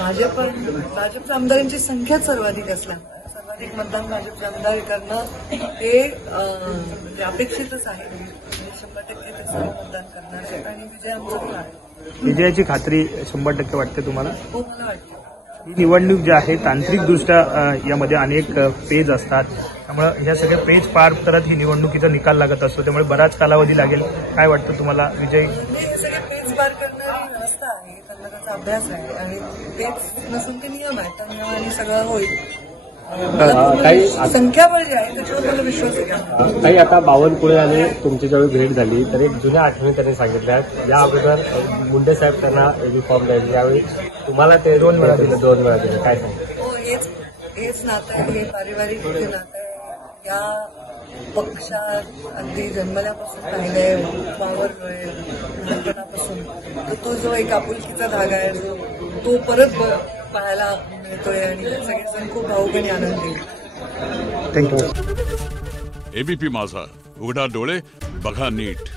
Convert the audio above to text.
भाजपच्या आमदारांची संख्याच सर्वाधिक असल्यामुळे सर्वाधिक मतदान भाजपचे आमदार करणं हे म्हणजे अपेक्षितच आहे. 100% ते सर्व मतदान करणार आहेत आणि विजय आमचा आहे. विजयाची खात्री 100% वाटते तुम्हाला? हो, मला वाटतं. ही निवडणूक जी आहे तांत्रिकदृष्ट्या यामध्ये अनेक पेज असतात, त्यामुळे ह्या सगळ्या पेज पार करत ही निवडणुकीचा निकाल लागत असतो, त्यामुळे बराच कालावधी लागेल. काय वाटतं तुम्हाला विजय? हे सगळे पेज पार करणारी व्यवस्था आहे, त्यांना त्याचा अभ्यास आहे आणि पेज नसून ते नियम आहेत, त्या नियमाने सगळं होईल. संख्याबळ जे आहे त्याच्यावर मला विश्वास आहे. काही आता बावनकुळे आणि तुमची ज्यावेळी भेट झाली तर एक जुन्या आठवणी त्यांनी सांगितल्या. या अगोदर मुंडे साहेब त्यांना युनिफॉर्म द्यायचे, यावेळी तुम्हाला ते 2 वेळा दिलं, 2 वेळा दिलं. काय सांग? हो, हेच नातं आहे, हे पारिवारिक नातं आहे. या पक्षात अगदी जन्मल्यापासून राहिलंय, वावरलोय लहानपणापासून. तो जो एक आपुलकीचा धागा आहे तो परत पाहायला मिळतोय आणि सगळेजण खूप भावुक आणि आनंदी. थँक्यू. एबीपी माझा, उघडा डोळे बघा नीट.